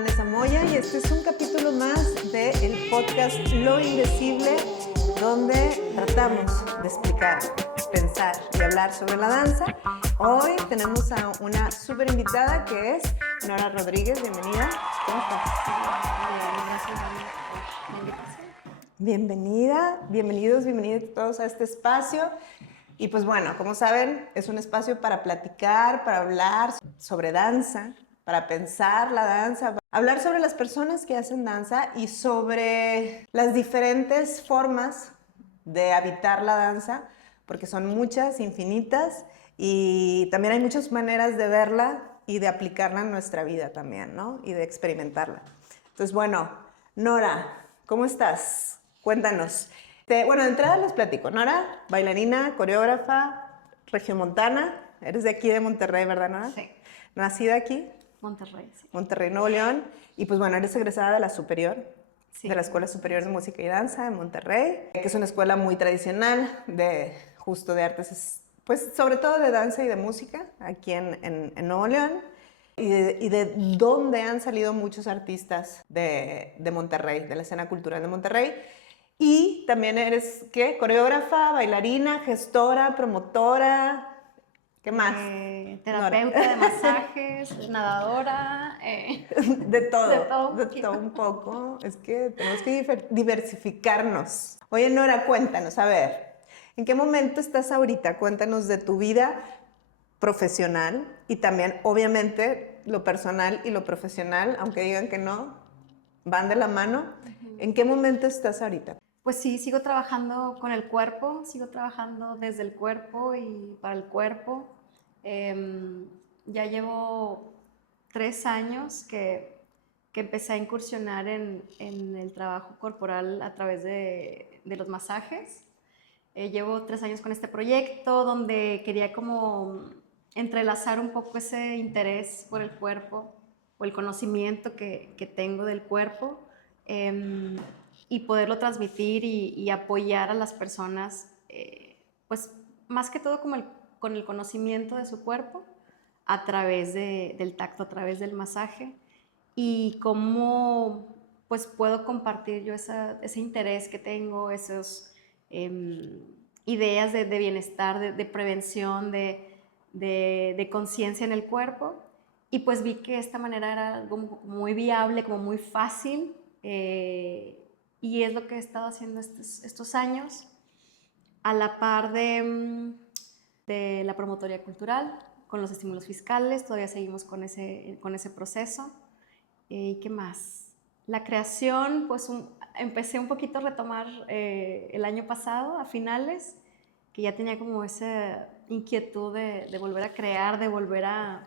Vanessa Moya y este es un capítulo más del podcast Lo Indecible, donde tratamos de explicar, pensar y hablar sobre la danza. Hoy tenemos a una súper invitada que es Nora Rodríguez. Bienvenida. ¿Cómo estás? Gracias por la invitación. Bienvenidos todos a este espacio. Y pues bueno, como saben, es un espacio para platicar, para hablar sobre danza, para pensar la danza, para hablar sobre las personas que hacen danza y sobre las diferentes formas de habitar la danza, porque son muchas, infinitas, y también hay muchas maneras de verla y de aplicarla en nuestra vida también, ¿no? Y de experimentarla. Entonces, bueno, Nora, ¿cómo estás? Cuéntanos. Bueno, de entrada les platico. Nora, bailarina, coreógrafa, regiomontana. Eres de aquí de Monterrey, ¿verdad, Nora? Sí. ¿Nacida aquí? Monterrey, sí. Monterrey, Nuevo León. Y pues bueno, eres egresada de la Superior, Sí. de la Escuela Superior de Música y Danza de Monterrey, que es una escuela muy tradicional de justo de artes, pues sobre todo de danza y de música, aquí en Nuevo León. Y de dónde han salido muchos artistas de Monterrey, de la escena cultural de Monterrey. Y también eres, ¿qué? Coreógrafa, bailarina, gestora, promotora, ¿qué más? Terapeuta Nora. de masajes, nadadora. De todo De todo un poco. Es que tenemos que diversificarnos. Oye, Nora, cuéntanos, a ver, ¿en qué momento estás ahorita? Cuéntanos de tu vida profesional y también, obviamente, lo personal y lo profesional, aunque digan que no, van de la mano. ¿En qué momento estás ahorita? Pues sí, sigo trabajando con el cuerpo, sigo trabajando desde el cuerpo y para el cuerpo. Ya llevo 3 años que empecé a incursionar en el trabajo corporal a través de los masajes. Llevo 3 años con este proyecto donde quería como entrelazar un poco ese interés por el cuerpo o el conocimiento que tengo del cuerpo y poderlo transmitir y apoyar a las personas, pues más que todo como con el conocimiento de su cuerpo a través del tacto, a través del masaje y cómo pues puedo compartir yo ese interés que tengo, esos ideas de bienestar, de prevención, de conciencia en el cuerpo. Y pues vi que esta manera era algo muy viable, como muy fácil, y es lo que he estado haciendo estos años, a la par de la promotoría cultural, con los estímulos fiscales, todavía seguimos con ese proceso. ¿Y qué más? La creación, pues empecé un poquito a retomar el año pasado, a finales, que ya tenía como esa inquietud de volver a crear, de volver a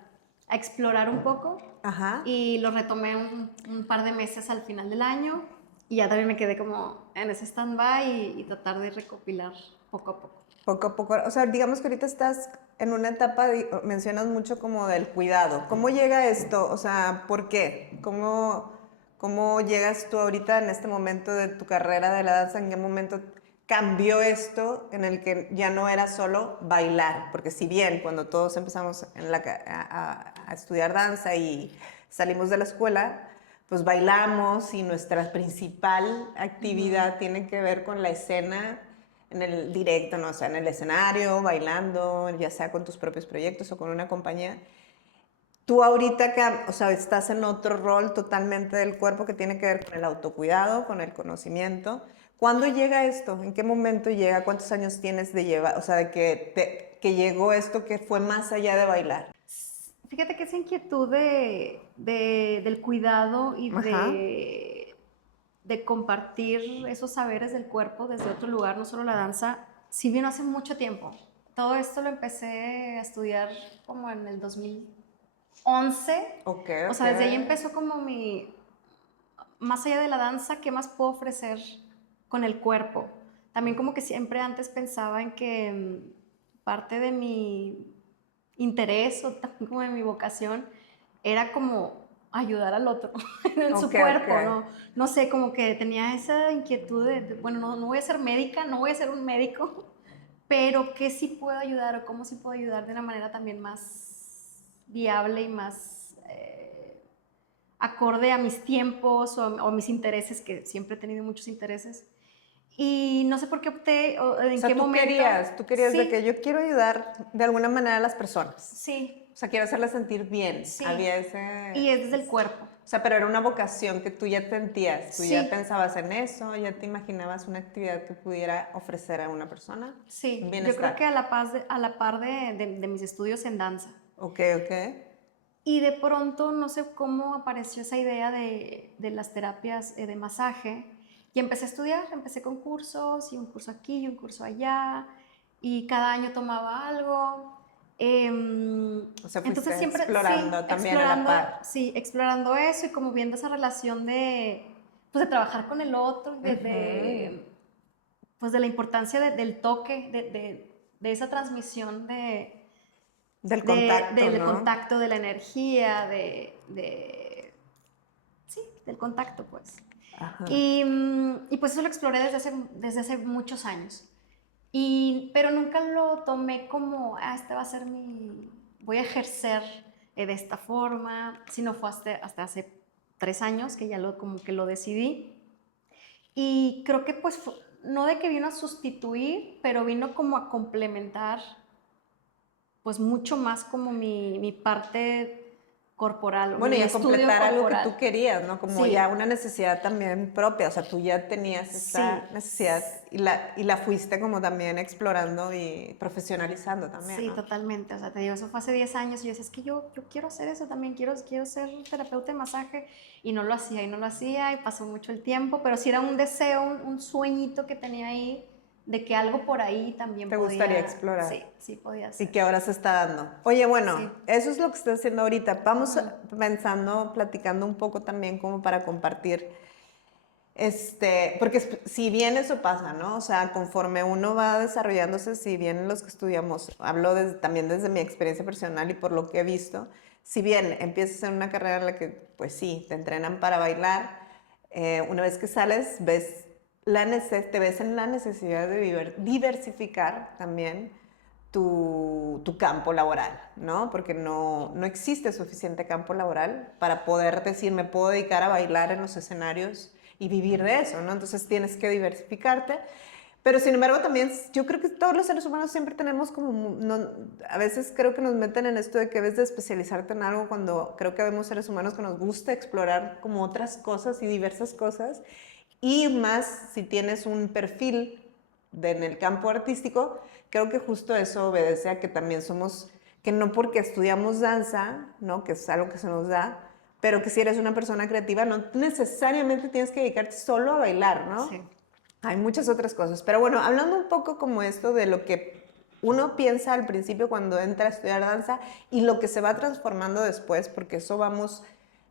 explorar un poco. Ajá. Y lo retomé un par de meses al final del año y ya también me quedé como en ese stand-by y tratar de recopilar poco a poco. Poco a poco, o sea, digamos que ahorita estás en una etapa, mencionas mucho como del cuidado. ¿Cómo llega esto? O sea, ¿por qué? ¿Cómo llegas tú ahorita en este momento de tu carrera de la danza? ¿En qué momento cambió esto en el que ya no era solo bailar? Porque si bien cuando todos empezamos a estudiar danza y salimos de la escuela, pues bailamos y nuestra principal actividad tiene que ver con la escena en el directo, ¿no? O sea, en el escenario, bailando, ya sea con tus propios proyectos o con una compañía. Tú ahorita, o sea, estás en otro rol totalmente del cuerpo que tiene que ver con el autocuidado, con el conocimiento. ¿Cuándo llega esto? ¿En qué momento llega? ¿Cuántos años tienes de llevar? O sea, de que llegó esto que fue más allá de bailar. Fíjate que esa inquietud del cuidado y de compartir esos saberes del cuerpo desde otro lugar, no solo la danza, sí vino hace mucho tiempo. Todo esto lo empecé a estudiar como en el 2011. Okay. O sea, desde ahí empezó como más allá de la danza, ¿qué más puedo ofrecer con el cuerpo? También como que siempre antes pensaba en que parte de mi interés o también como de mi vocación era como ayudar al otro en su cuerpo, ¿no? No sé, como que tenía esa inquietud bueno, no voy a ser médica, no voy a ser un médico, pero ¿qué sí puedo ayudar o cómo sí puedo ayudar de una manera también más viable y más acorde a mis tiempos o mis intereses, que siempre he tenido muchos intereses. Y no sé por qué opté o en O sea, qué momento. tú querías de Sí, que yo quiero ayudar de alguna manera a las personas. sí, O sea, quiero hacerlas sentir bien. sí. Había Y es desde el cuerpo. o sea, pero era una vocación que tú ya sentías, tú ya Sí, pensabas en eso, ya te imaginabas una actividad que pudiera ofrecer a una persona. sí. Yo creo que Bienestar. a la par de mis estudios en danza. Ok, ok. Y de pronto, no sé cómo apareció esa idea de las terapias de masaje. Y empecé a estudiar, empecé con cursos, y un curso aquí y un curso allá. Y cada año tomaba algo. O sea, Entonces fuiste siempre, sí, explorando también a la par. explorando eso y como viendo esa relación pues de trabajar con el otro, Ujú. pues de la importancia del toque, de esa transmisión Del contacto, del ¿no? contacto, de la energía, sí, del contacto, pues. Ajá. Y pues eso lo exploré desde hace muchos años. Pero nunca lo tomé como, este va a ser voy a ejercer de esta forma, sino fue hasta hace 3 años que ya como que lo decidí. Y creo que pues no de que vino a sustituir, pero vino como a complementar pues mucho más como mi parte corporal o Bueno, y mi a estudio completar algo que tú corporal. querías, ¿no? Como ya Sí, una necesidad también propia, o sea, tú ya tenías esta sí, necesidad y la fuiste como también explorando y profesionalizando también, sí, ¿no? totalmente. O sea, te digo, eso fue hace 10 años y yo decía, es que yo quiero hacer eso también, quiero ser terapeuta de masaje y no lo hacía y no lo hacía y pasó mucho el tiempo, pero sí era un deseo, un sueñito que tenía ahí de que algo por ahí también Te gustaría podía, explorar sí, sí podía y ser. que ahora se está dando. Oye, bueno, Sí. eso es lo que estás haciendo ahorita. Vamos Ujú. pensando, platicando un poco también como para compartir. Porque si bien eso pasa, ¿no? O sea, conforme uno va desarrollándose, si bien los que estudiamos, hablo también desde mi experiencia personal y por lo que he visto, si bien empiezas en una carrera en la que, pues sí, te entrenan para bailar, una vez que sales, te ves en la necesidad de diversificar también tu campo laboral, ¿no? Porque no existe suficiente campo laboral para poder decir, me puedo dedicar a bailar en los escenarios y vivir de eso, ¿no? Entonces tienes que diversificarte. Pero sin embargo también yo creo que todos los seres humanos siempre tenemos como, a veces creo que nos meten en esto de que debes de especializarte en algo cuando creo que vemos seres humanos que nos gusta explorar como otras cosas y diversas cosas. Y más si tienes un perfil en el campo artístico, creo que justo eso obedece a que también somos, que no porque estudiamos danza, ¿no? Que es algo que se nos da, pero que si eres una persona creativa no necesariamente tienes que dedicarte solo a bailar, ¿no? Sí. Hay muchas otras cosas. Pero bueno, hablando un poco como esto de lo que uno piensa al principio cuando entra a estudiar danza y lo que se va transformando después, porque eso vamos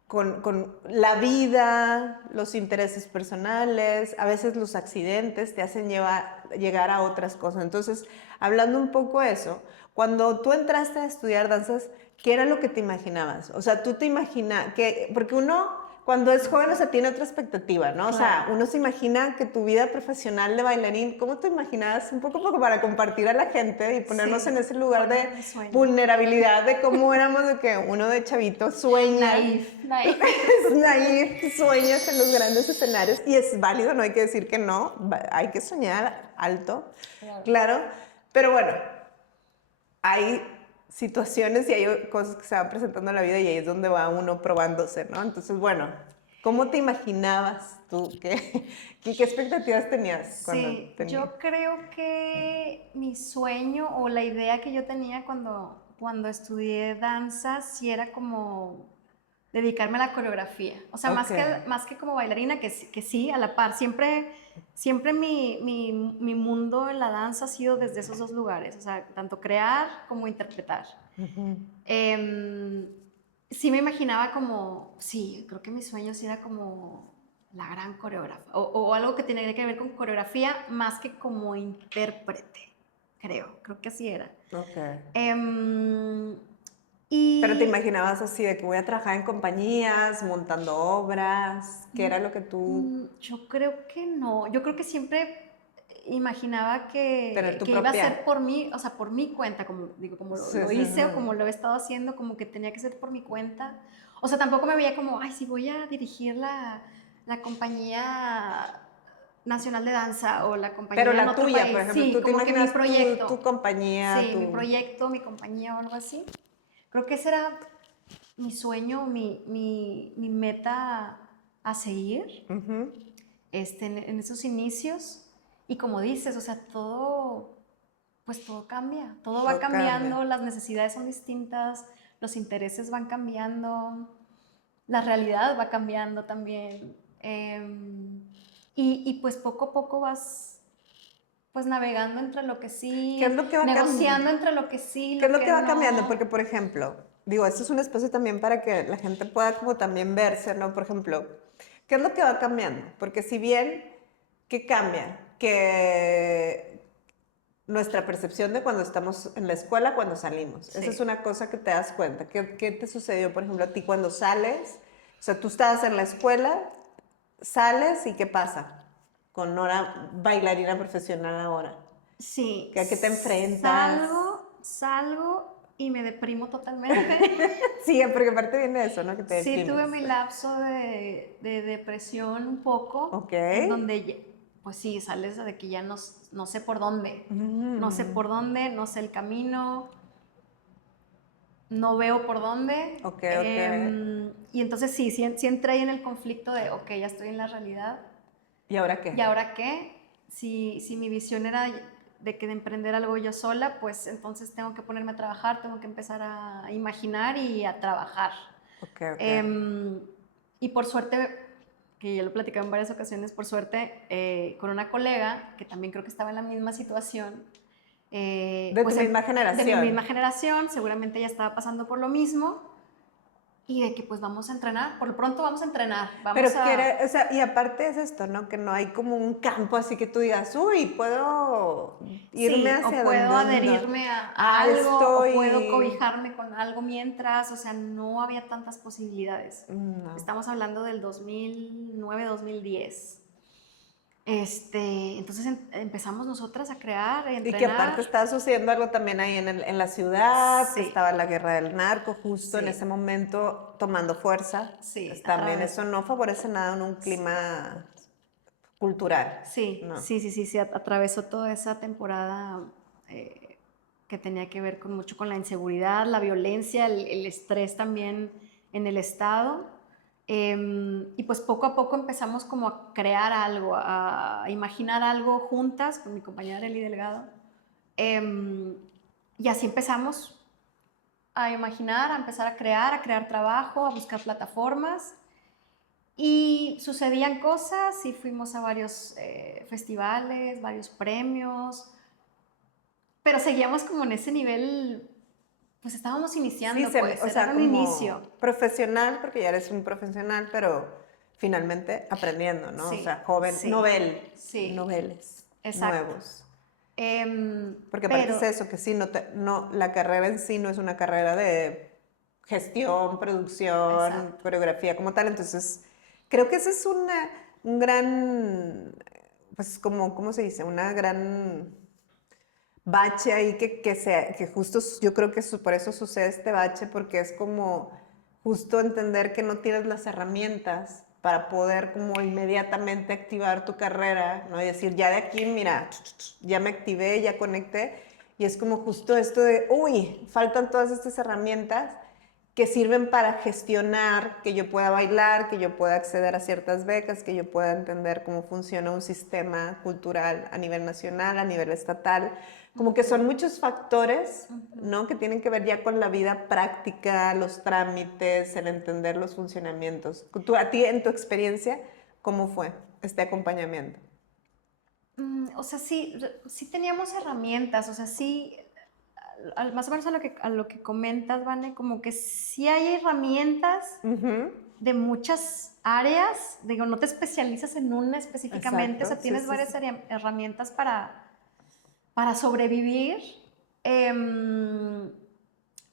con la vida, los intereses personales, a veces los accidentes te hacen llegar a otras cosas. Entonces, hablando un poco de eso, cuando tú entraste a estudiar danzas, ¿qué era lo que te imaginabas? O sea, tú te imaginas que, porque uno cuando es joven, o sea, tiene otra expectativa, ¿no? O sea, Claro. uno se imagina que tu vida profesional de bailarín, ¿cómo te imaginas? Un poco para compartir a la gente y ponernos en Sí, ese lugar ¿cuál de era mi sueño? vulnerabilidad, de cómo éramos, de que uno de chavito sueña, Naif, naif. es naif, sueñas en los grandes escenarios y es válido, no hay que decir que no, hay que soñar alto, Claro. claro, pero bueno, hay situaciones y hay cosas que se van presentando en la vida y ahí es donde va uno probándose, ¿no? Entonces, bueno, ¿cómo te imaginabas tú? ¿Qué expectativas tenías cuando Sí, tenías? yo creo que mi sueño o la idea que yo tenía cuando estudié danza, sí era como dedicarme a la coreografía. O sea, Ok. más que como bailarina, que sí, a la par. Siempre mi mundo en la danza ha sido desde esos dos lugares. O sea, tanto crear como interpretar. Ujú. Em, sí me imaginaba como, sí, creo que mi sueño sí era como la gran coreógrafa o algo que tenía que ver con coreografía más que como intérprete, creo que así era. Ok. Em, Pero te y imaginabas así de que voy a trabajar en compañías, montando obras, ¿qué era lo que tú... yo creo que no, yo creo que siempre imaginaba Tener tu que iba a propia. ser por mí, o sea, por mi cuenta, como digo, como Sí, lo sí, hice o sí. como lo he estado haciendo, como que tenía que ser por mi cuenta. O sea, tampoco me veía como, ay, si voy a dirigir la compañía nacional de danza o la Pero compañía en la otro tuya, por país. ejemplo, Sí, tú te como que mi imaginas tu proyecto. compañía, Sí, mi proyecto, mi compañía o algo así. Creo que ese era mi sueño, mi meta a seguir Ujú, en esos inicios. Y como dices, o sea, todo, pues todo cambia, todo va todo cambia. cambiando, las necesidades son distintas, los intereses van cambiando, la realidad va cambiando también. Y pues poco a poco vas pues navegando entre lo que ¿Qué es sí, lo que va cambiando? negociando entre lo que sí, ¿Qué es lo lo que que va cambiando? no. Porque, por ejemplo, digo, esto es un espacio también para que la gente pueda como también verse, ¿no? Por ejemplo, ¿qué es lo que va cambiando? Porque si bien, ¿qué cambia? Que nuestra percepción de cuando estamos en la escuela, cuando salimos. Esa es Sí. una cosa que te das cuenta. ¿Qué te sucedió, por ejemplo, a ti cuando sales? O sea, tú estabas en la escuela, sales y ¿qué pasa? Con Nora, bailarina profesional ahora. Sí, ¿A qué te enfrentas? salgo y me deprimo totalmente. Sí, porque aparte viene de eso, ¿no? Que te Sí deprimes. tuve mi lapso de depresión un poco, Ok. en donde, pues sí, sales de que ya no sé por dónde, no sé Mm, por dónde, no sé el camino, no veo por dónde. ok, ok. Y entonces sí entré ahí en el conflicto de, ok, ya estoy en la realidad, ¿Y ahora ¿y qué? ahora qué? Si mi visión era de emprender algo yo sola, pues entonces tengo que ponerme a trabajar, tengo que empezar a imaginar y a trabajar. Ok, ok. Em, y por suerte, que ya lo he platicado en varias ocasiones, por suerte, con una colega que también creo que estaba en la misma situación, De tu pues misma de mi generación. misma generación, seguramente ella estaba pasando por lo mismo, y de que pues vamos a entrenar, por lo pronto vamos a entrenar, vamos Pero a... quiere, o sea, y aparte es esto, ¿no? Que no hay como un campo así que tú digas, uy, puedo irme Sí, o hacia puedo donde, no. adherirme a Ah, algo, o puedo estoy. cobijarme con algo mientras, o sea, no había tantas posibilidades. No. Estamos hablando del 2009, 2010. Entonces empezamos nosotras a crear, a Y que entrenar. aparte estaba sucediendo algo también ahí en la ciudad, que Sí, estaba la guerra del narco justo en ese sí, momento tomando fuerza. sí, También eso no favorece nada en un clima cultural, ¿no? sí, atravesó toda esa temporada que tenía que ver mucho con la inseguridad, la violencia, el estrés también en el estado. Y pues poco a poco empezamos como a crear algo, a imaginar algo juntas con mi compañera Eli Delgado. Em, y así empezamos a imaginar, a empezar a crear trabajo, a buscar plataformas. Y sucedían cosas y fuimos a varios festivales, varios premios, pero seguíamos como en ese nivel, pues estábamos Sí, iniciando, pues o era sea, un inicio. como profesional, porque ya eres un profesional, pero finalmente aprendiendo, ¿no? O Sí, sea, joven, sí, sí, noveles, exacto. nuevos. Em, Porque aparte es pero, eso, que sí, la carrera en sí no es una carrera de gestión, producción, exacto. coreografía como tal. Entonces, creo que ese es un gran, pues como, ¿cómo se dice? Una gran bache ahí que justo yo creo que por eso sucede este bache, porque es como justo entender que no tienes las herramientas para poder como inmediatamente activar tu carrera, ¿no? Y decir, ya de aquí, mira, ya me activé, ya conecté, y es como justo esto de, uy, faltan todas estas herramientas que sirven para gestionar, que yo pueda bailar, que yo pueda acceder a ciertas becas, que yo pueda entender cómo funciona un sistema cultural a nivel nacional, a nivel estatal. Como que son muchos factores, ¿no? Que tienen que ver ya con la vida práctica, los trámites, el entender los funcionamientos. A ti, en tu experiencia, ¿cómo fue este acompañamiento? O sea, sí teníamos herramientas, o sea, sí, más o menos a lo que comentas, Vane, como que sí hay herramientas Ujú. de muchas áreas, digo, no te especializas en una específicamente, o Exacto, sea, sí, tienes sí, sí. varias herramientas para sobrevivir,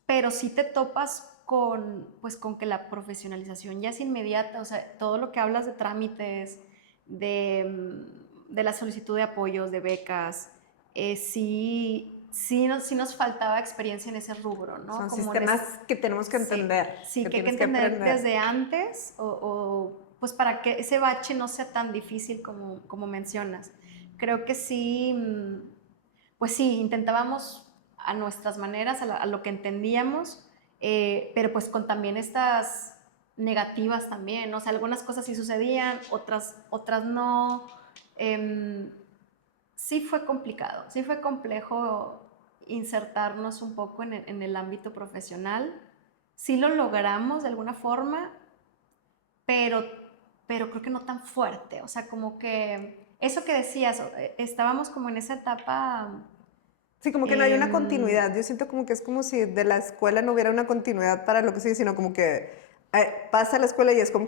pero sí te topas pues, con que la profesionalización ya es inmediata, o sea, todo lo que hablas de trámites, de de la solicitud de apoyos, de becas, sí nos faltaba experiencia en ese rubro, ¿no? Son Como sistemas que tenemos que sí, entender. sí, que hay que tienes entender aprender. desde antes pues para que ese bache no sea tan difícil como mencionas. Creo que sí, pues sí, intentábamos a nuestras maneras, a lo que entendíamos, pero pues con también estas negativas también, ¿no? O sea, algunas cosas sí sucedían, otras no. Em, sí fue complejo insertarnos un poco en el ámbito profesional. Sí lo logramos de alguna forma, pero, pero creo que no tan fuerte. O sea, como que eso que decías, estábamos como en esa etapa. Sí, como que no hay una em, continuidad. Yo siento como que es como si de la escuela no hubiera una continuidad para lo que sigue, sino como que pasa la escuela y es como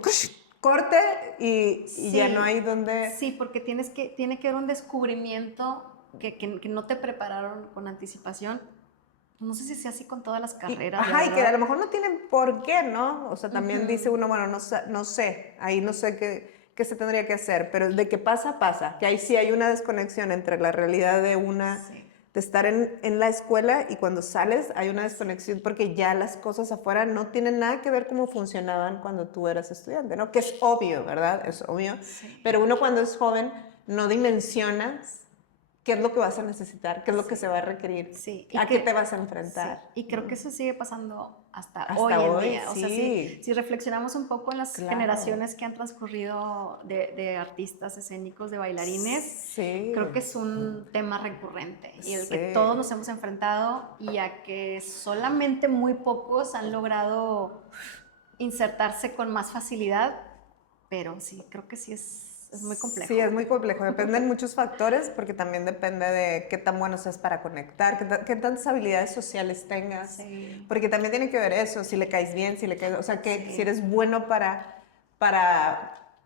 corte y ya no sí, hay donde... sí, porque tiene que haber un descubrimiento que no te prepararon con anticipación. No sé si sea así con todas las carreras, la Ajá, y que a verdad. lo mejor no tienen por qué, ¿no? O sea, también dice Ujú. uno, bueno, no sé, ahí no sé qué se tendría que hacer, pero de que pasa, pasa, que ahí sí hay una desconexión entre la realidad Sí, de estar en la escuela y cuando sales hay una sí, desconexión porque ya las cosas afuera no tienen nada que ver cómo funcionaban cuando tú eras estudiante, ¿no? Que es obvio, ¿verdad? Es obvio, sí, pero uno cuando es joven no dimensionas qué es lo que vas a necesitar, qué es lo que se sí, va a requerir, sí. a qué te vas a enfrentar, Y creo que ¿no? eso sigue pasando hasta Hasta hoy en hoy, día. O sea, si sí, reflexionamos un poco en las claro. generaciones que han transcurrido de artistas escénicos, de bailarines, Sí, creo que es un tema recurrente y el que todos sí. nos hemos enfrentado y a que solamente muy pocos han logrado insertarse con más facilidad, pero sí, creo que sí es muy Sí, complejo. es muy complejo. Dependen muchos factores porque también depende de qué tan bueno seas para conectar, qué tantas habilidades sociales tengas. Sí, Porque también tiene que ver eso, si le caes bien, si le caes, o sea, que si sí, eres bueno para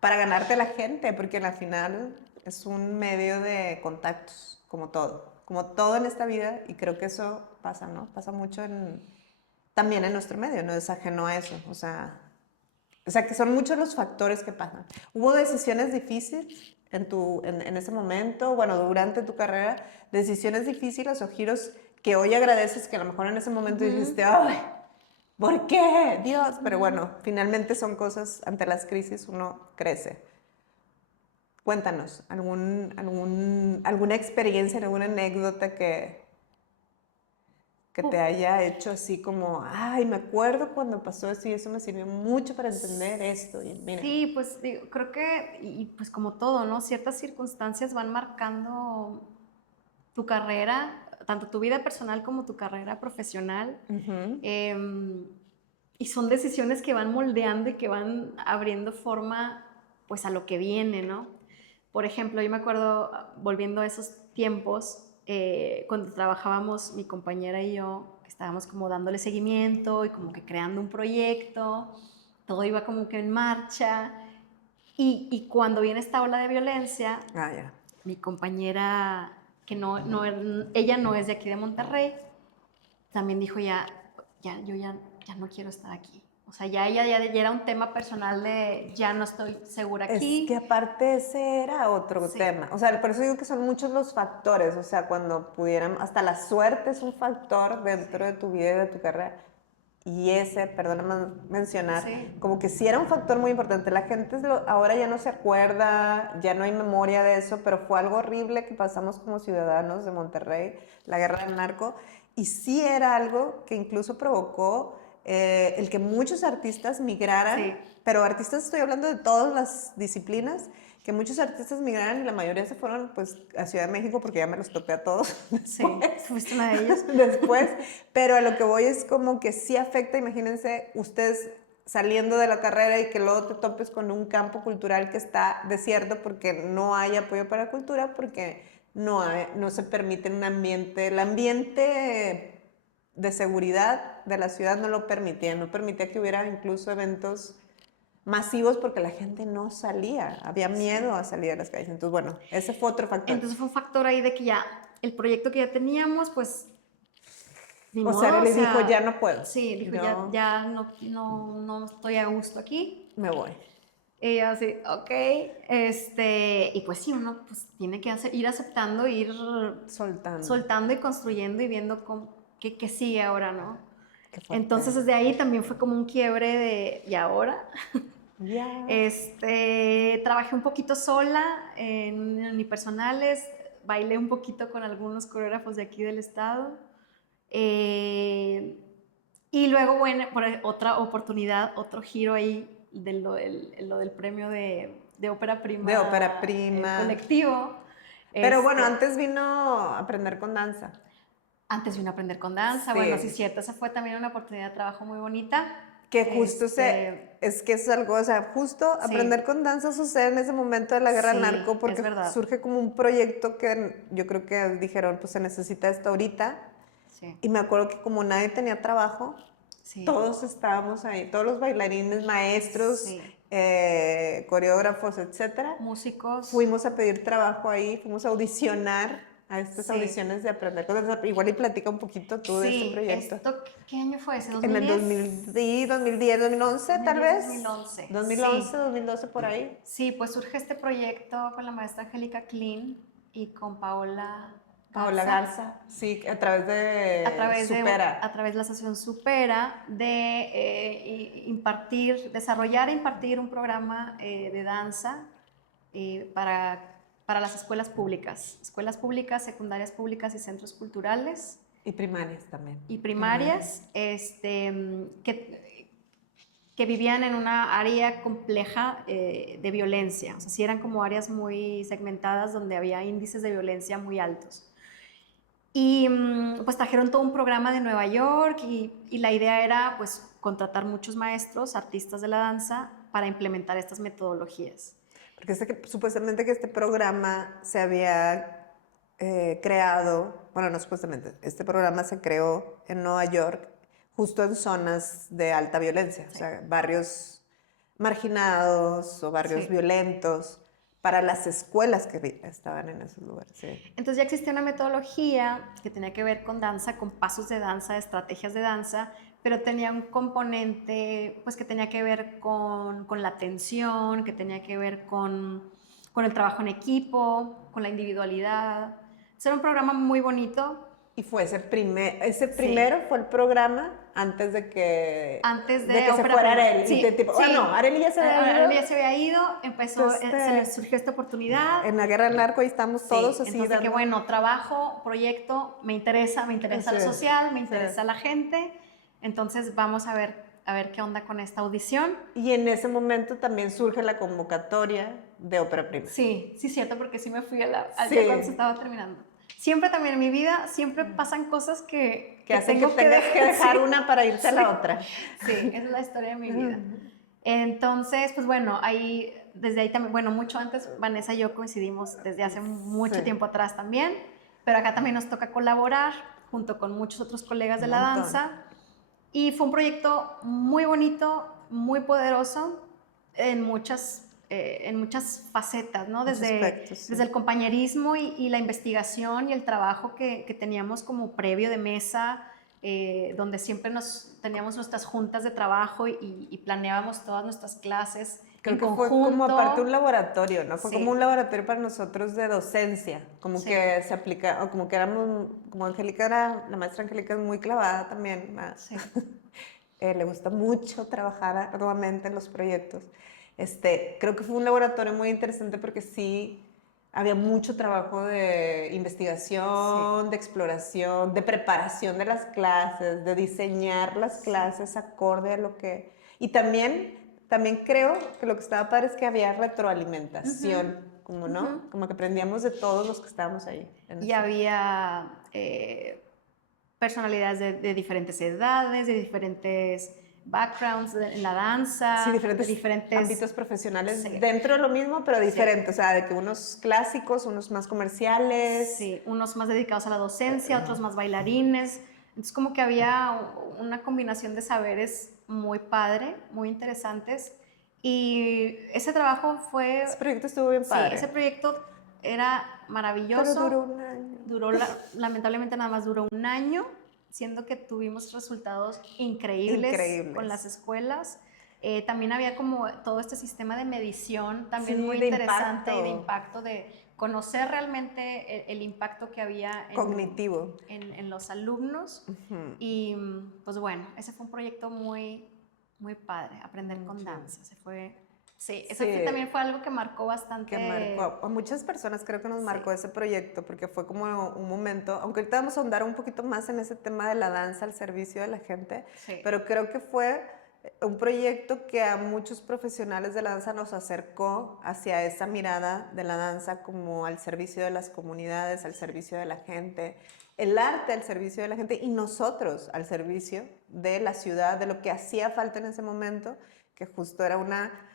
ganarte a la gente, porque al final es un medio de contactos, como todo en esta vida, y creo que eso pasa, ¿no? Pasa mucho también en nuestro medio, no es ajeno a eso, o sea, que son muchos los factores que pasan. ¿Hubo decisiones difíciles en ese momento, bueno, durante tu carrera, decisiones difíciles o giros que hoy agradeces que a lo mejor en ese momento dijiste, ujú, ay, ¿por qué? Dios, pero ujú. bueno, finalmente son cosas, ante las crisis uno crece. Cuéntanos, alguna experiencia, alguna anécdota que te haya hecho así como, ay, me acuerdo cuando pasó esto y eso me sirvió mucho para entender esto. Y mira, Sí, pues digo, creo que, y pues como todo, ¿no? Ciertas circunstancias van marcando tu carrera, tanto tu vida personal como tu carrera profesional. ujú, em, y son decisiones que van moldeando y que van abriendo forma, pues, a lo que viene, ¿no? Por ejemplo, yo me acuerdo, volviendo a esos tiempos, cuando trabajábamos mi compañera y yo, que estábamos como dándole seguimiento y como que creando un proyecto, todo iba como que en marcha. Y cuando viene esta ola de violencia, ah, ya. mi compañera, que ella no es de aquí de Monterrey, también dijo yo ya no quiero estar aquí. O sea, ya era un tema personal de ya no estoy segura Es que aquí. aparte ese era otro Sí, tema. O sea, por eso digo que son muchos los factores. O sea, cuando pudieran, hasta la suerte es un factor dentro de sí, tu vida y de tu carrera. Y ese, perdóname mencionar, sí, como que sí era un factor muy importante. La gente ahora ya no se acuerda, ya no hay memoria de eso, pero fue algo horrible que pasamos como ciudadanos de Monterrey, la guerra del narco. Y sí era algo que incluso provocó el que muchos artistas migraran, sí, pero artistas estoy hablando de todas las disciplinas, que muchos artistas migraran y la mayoría se fueron pues a Ciudad de México porque ya me los topé a todos después, sí. ¿Fuiste una de ellos? después, pero a lo que voy es como que sí afecta, imagínense ustedes saliendo de la carrera y que luego te topes con un campo cultural que está desierto porque no hay apoyo para la cultura, porque no se permite un ambiente, el ambiente de seguridad de la ciudad no permitía que hubiera incluso eventos masivos porque la gente no salía, había miedo Sí. a salir a las calles. Entonces, bueno, ese fue otro factor. Entonces fue un factor ahí de que ya el proyecto que ya teníamos, pues ni O sea, modo, o le dijo, ya sea, no puedo, sí, dijo yo ya no estoy a gusto aquí. me voy. Y yo así, ok, y pues sí, uno pues tiene que ir aceptando, ir Soltando. soltando y construyendo y viendo qué sigue ahora, ¿no? Qué fuerte. Entonces desde ahí también fue como un quiebre de, ¿y ahora? Ya. Trabajé un poquito sola en unipersonales, bailé un poquito con algunos coreógrafos de aquí del estado. Y luego, bueno, por otra oportunidad, otro giro ahí de lo del premio de ópera prima, De ópera prima. colectivo. Pero bueno, antes vino a aprender con danza. Antes vine a aprender con danza, Sí. bueno, sí, cierto, esa fue también una oportunidad de trabajo muy bonita. Que justo es que es algo, o sea, justo Sí. aprender con danza sucede en ese momento de la guerra al Sí, narco porque es verdad. surge como un proyecto que yo creo que dijeron, pues se necesita esto ahorita. Sí, Y me acuerdo que como nadie tenía trabajo, sí. todos estábamos ahí, todos los bailarines, maestros, Sí. coreógrafos, etcétera. Músicos. Fuimos a pedir trabajo ahí, fuimos a audicionar a estas Sí. audiciones de aprender cosas. Igual y platica un poquito tú de este proyecto. ¿Qué año fue ese? ¿2010? En el 2010, 2011 tal vez. 2011. 2011, Sí. 2012 por ahí. Sí, pues surge este proyecto con la maestra Angélica Klein y con Paola Paola Garza, sí, a través de Supera. a través de la asociación Supera, de desarrollar e impartir un programa de danza para las escuelas públicas, secundarias públicas y centros culturales. Y primarias también. Y primarias, que vivían en una área compleja de violencia. O sea, sí eran como áreas muy segmentadas donde había índices de violencia muy altos. Y pues trajeron todo un programa de Nueva York y la idea era pues contratar muchos maestros, artistas de la danza para implementar estas metodologías. Porque supuestamente que este programa se había creado, bueno, no supuestamente, este programa se creó en Nueva York justo en zonas de alta violencia, Sí. o sea, barrios marginados o barrios Sí. violentos para las escuelas que estaban en esos lugares. Sí. Entonces ya existía una metodología que tenía que ver con danza, con pasos de danza, estrategias de danza, pero tenía un componente pues, que tenía que ver con la atención, que tenía que ver con el trabajo en equipo, con la individualidad. Entonces, era un programa muy bonito. Y fue ese primero fue el programa antes de que se fuera Arely. Sí, no, Arely ya se había ido. Arely ya se había ido, se le surgió esta oportunidad. En la guerra del narco ahí estamos todos así. Entonces, que bueno, trabajo, proyecto, me interesa lo social, me interesa la gente. Entonces, vamos a ver qué onda con esta audición. Y en ese momento también surge la convocatoria de ópera prima. Sí, cierto, porque sí me fui al día cuando se estaba terminando. Siempre también en mi vida, siempre pasan cosas que hacen que tengas que dejar una para irte a la otra. Sí, esa es la historia de mi vida. Entonces, pues bueno, desde ahí también, bueno, mucho antes Vanessa y yo coincidimos desde hace mucho tiempo atrás también, pero acá también nos toca colaborar junto con muchos otros colegas de la danza. Y fue un proyecto muy bonito, muy poderoso en muchas facetas, ¿no? Desde el compañerismo y la investigación y el trabajo que teníamos como previo de mesa, donde siempre teníamos nuestras juntas de trabajo y planeábamos todas nuestras clases. Creo que fue como aparte un laboratorio, ¿no? Fue como un laboratorio para nosotros de docencia, como que se aplica, o como que éramos, como Angélica la maestra Angélica es muy clavada también, le gusta mucho trabajar arduamente en los proyectos. Creo que fue un laboratorio muy interesante porque sí había mucho trabajo de investigación, de exploración, de preparación de las clases, de diseñar las clases acorde a lo que... Y también creo que lo que estaba padre es que había retroalimentación, como, ¿no? Como que aprendíamos de todos los que estábamos ahí. Y había personalidades de diferentes edades, de diferentes backgrounds en la danza. Sí, diferentes ámbitos profesionales dentro de lo mismo, pero diferentes. O sea, de que unos clásicos, unos más comerciales. Sí, unos más dedicados a la docencia, otros más bailarines. Entonces, como que había una combinación de saberes muy padre, muy interesantes. Y ese trabajo fue... Ese proyecto estuvo bien padre. Sí, ese proyecto era maravilloso. Pero duró un año. Lamentablemente nada más duró un año, siendo que tuvimos resultados increíbles con las escuelas. También había como todo este sistema de medición, también Sí, muy de interesante y de impacto. impacto, de conocer realmente el impacto que había Cognitivo. en los alumnos. Y pues bueno, ese fue un proyecto muy, muy padre, aprender con chido. danza. Sí, eso Sí, también fue algo que marcó bastante. que marcó a muchas personas, creo que nos Sí. marcó ese proyecto, porque fue como un momento, aunque ahorita vamos a ahondar un poquito más en ese tema de la danza al servicio de la gente, Sí. pero creo que fue un proyecto que a muchos profesionales de la danza nos acercó hacia esa mirada de la danza como al servicio de las comunidades, al servicio de la gente, el arte al servicio de la gente y nosotros al servicio de la ciudad, de lo que hacía falta en ese momento, que justo era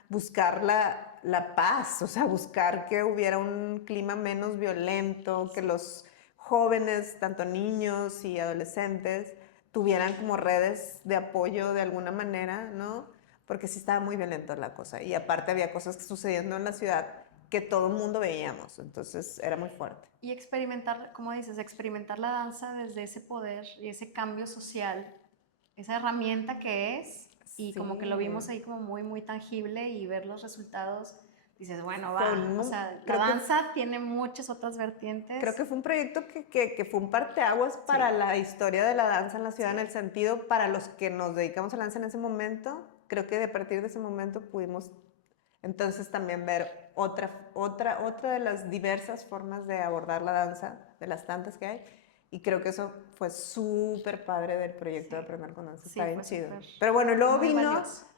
buscar la paz, o sea, buscar que hubiera un clima menos violento, que los jóvenes, tanto niños y adolescentes, tuvieran como redes de apoyo de alguna manera, ¿no? Porque sí estaba muy violenta la cosa. Y aparte había cosas sucediendo en la ciudad que todo el mundo veíamos, entonces era muy fuerte. Y experimentar, como dices, experimentar la danza desde ese poder y ese cambio social, esa herramienta que es, y como que lo vimos ahí como muy, muy tangible y ver los resultados, dices, bueno, va, o sea, la danza tiene muchas otras vertientes. Creo que fue un proyecto que fue un parteaguas para la historia de la danza en la ciudad, en el sentido para los que nos dedicamos a la danza en ese momento. Creo que a partir de ese momento pudimos entonces también ver otra de las diversas formas de abordar la danza, de las tantas que hay. Y creo que eso fue súper padre del proyecto de Aprender con Danza. Está bien chido. Pero bueno, luego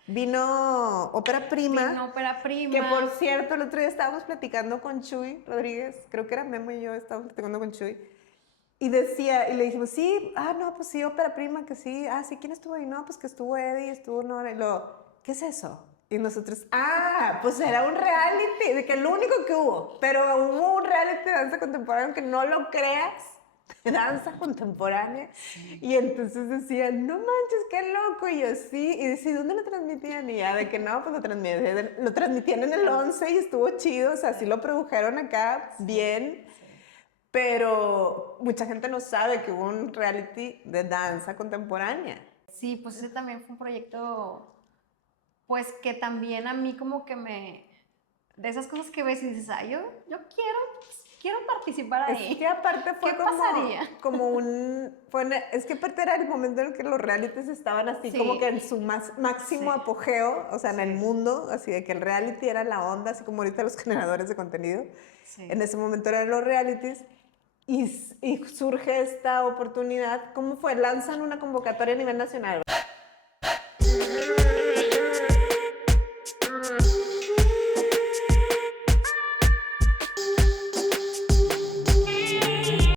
vino Ópera Prima. Vino Ópera Prima. Que por cierto, el otro día estábamos platicando con Chuy Rodríguez, creo que era Memo y yo estábamos platicando con Chuy, y decía, y le dijimos, sí, no, pues sí, Ópera Prima, que sí, sí, ¿quién estuvo ahí? No, pues que estuvo Eddie, estuvo Nora, y luego, ¿qué es eso? Y nosotros, pues era un reality, de que lo único que hubo, pero hubo un reality de danza contemporánea, aunque no lo creas, de danza contemporánea. Y entonces decían, no manches, qué loco. Y yo, sí. Y decía, ¿dónde lo transmitían? Y ya, de que no, pues lo transmitían en el 11 y estuvo chido. O sea, sí lo produjeron acá bien. Pero mucha gente no sabe que hubo un reality de danza contemporánea. Sí, pues ese también fue un proyecto, pues que también a mí como que de esas cosas que ves y dices, yo quiero participar ahí. Es que aparte fue ¿Qué pasaría? Es que aparte era el momento en el que los realities estaban así como que en su máximo apogeo, o sea, en el mundo, así de que el reality era la onda, así como ahorita los generadores de contenido. En ese momento eran los realities. Y surge esta oportunidad. ¿Cómo fue? Lanzan una convocatoria a nivel nacional, ¿verdad?